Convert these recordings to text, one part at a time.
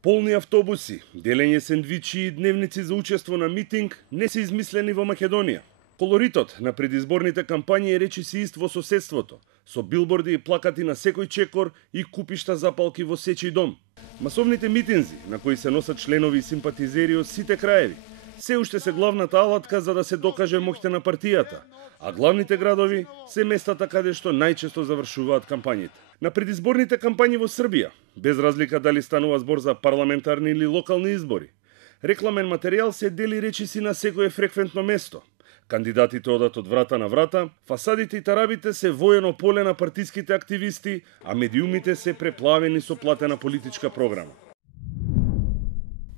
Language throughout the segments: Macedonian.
Полни автобуси, делење сендвичи и дневници за учество на митинг не се измислени во Македонија. Колоритот на предизборните кампањи е речиси ист во соседството, со билборди и плакати на секој чекор и купишта запалки во сечи дом. Масовните митинзи, на кои се носат членови и симпатизери од сите краеви, се уште се главната алатка за да се докаже моќта на партијата, а главните градови се местата каде што најчесто завршуваат кампањите. На предизборните кампањи во Србија, без разлика дали станува збор за парламентарни или локални избори, рекламен материјал се дели речиси на секое фреквентно место. Кандидатите одат од врата на врата, фасадите и тарабите се воено поле на партиските активисти, а медиумите се преплавени со платена политичка програма.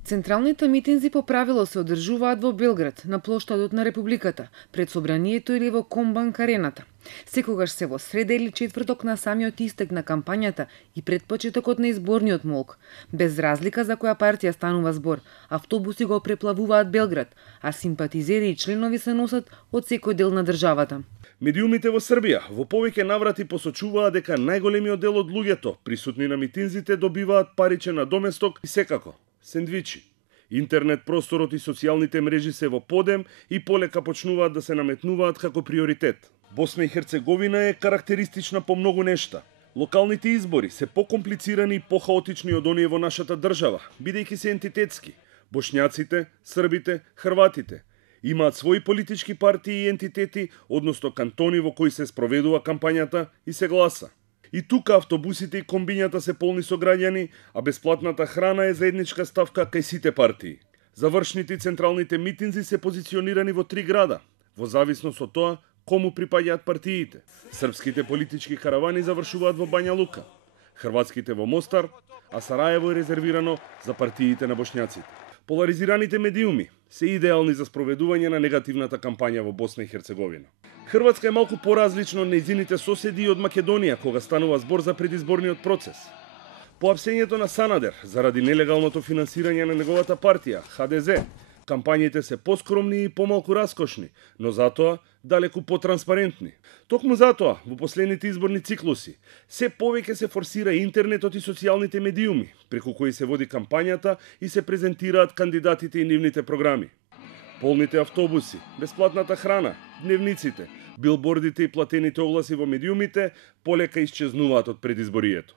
Централните митинзи по правило се одржуваат во Белград, на плоштадот на Републиката, пред собранието или во Комбанк арената. Секогаш се во среда или четврток на самиот истек на кампањата и пред почетокот на изборниот молк. Без разлика за која партија станува збор, автобуси го преплавуваат Белград, а симпатизери и членови се носат од секој дел на државата. Медиумите во Србија во повеќе наврати посочуваат дека најголемиот дел од луѓето присутни на митинзите добиваат паричен надоместок и секако сендвичи. Интернет просторот и социјалните мрежи се во подем и полека почнуваат да се наметнуваат како приоритет. Босна и Херцеговина е карактеристична по многу нешта. Локалните избори се покомплицирани и похаотични од оние во нашата држава, бидејќи се ентитетски. Бошњаците, србите, хрватите имаат своји политички партии и ентитети, односно кантони во кои се спроведува кампањата и се гласа. И тука автобусите и комбињата се полни со граѓани, а бесплатната храна е заедничка ставка кај сите партии. Завршните и централните митинзи се позиционирани во 3 града, во зависност од тоа кому припаѓаат партиите. Српските политички каравани завршуваат во Бања Лука, хрватските во Мостар, а Сараево е резервирано за партиите на бошњаците. Поларизираните медиуми се идеални за спроведување на негативната кампања во Босна и Херцеговина. Хрватска е малку поразлично од нејзините соседи од Македонија кога станува збор за предизборниот процес. По апсењето на Санадер заради нелегалното финансирање на неговата партија, ХДЗ, кампањите се поскромни и помалку раскошни, но затоа далеку потранспарентни. Токму затоа, во последните изборни циклуси, се повеќе се форсира интернетот и социјалните медиуми, преку кои се води кампањата и се презентираат кандидатите и нивните програми. Полните автобуси, бесплатната храна, дневниците, билбордите и платените огласи во медиумите полека исчезнуваат од предизборието.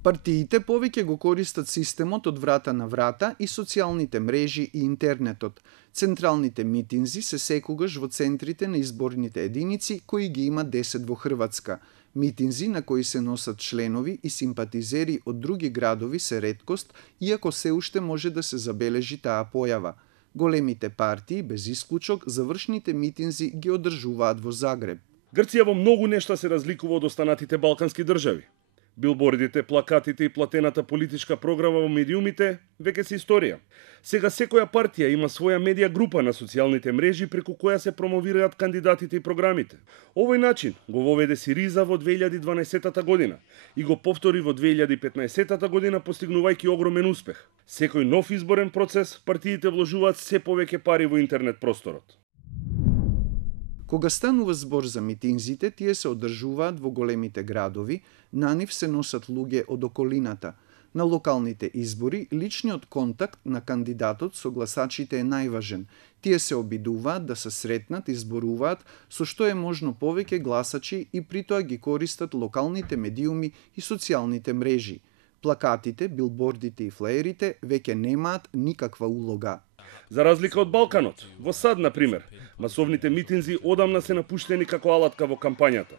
Партиите повеќе го користат системот од врата на врата и социјалните мрежи и интернетот. Централните митинзи се секогаш во центрите на изборните единици кои ги има 10 во Хрватска. Митинзи на кои се носат членови и симпатизери од други градови се реткост, иако се уште може да се забележи таа појава. Големите партии, без исклучок, завршните митинзи ги одржуваат во Загреб. Грција во многу нешта се разликува од останатите балкански држави. Билбордите, плакатите и платената политичка програма во медиумите веќе се историја. Сега секоја партија има своја медија група на социјалните мрежи преку која се промовираат кандидатите и програмите. Овој начин го воведе Сириза во 2012 година и го повтори во 2015 година постигнувајќи огромен успех. Секој нов изборен процес партиите вложуваат се повеќе пари во интернет просторот. Кога станува збор за митинзите, тие се одржуваат во големите градови, на нив се носат луѓе од околината. На локалните избори, личниот контакт на кандидатот со гласачите е најважен. Тие се обидуваат да се сретнат и зборуваат со што е можно повеќе гласачи и притоа ги користат локалните медиуми и социјалните мрежи. Плакатите, билбордите и флеерите веќе немаат никаква улога. За разлика од Балканот, во САД, например, масовните митинзи одамна се напуштени како алатка во кампањата.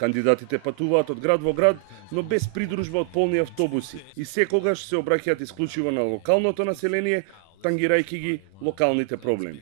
Кандидатите патуваат од град во град, но без придружба од полни автобуси и секогаш се обраќаат исклучиво на локалното население, тангирајќи ги локалните проблеми.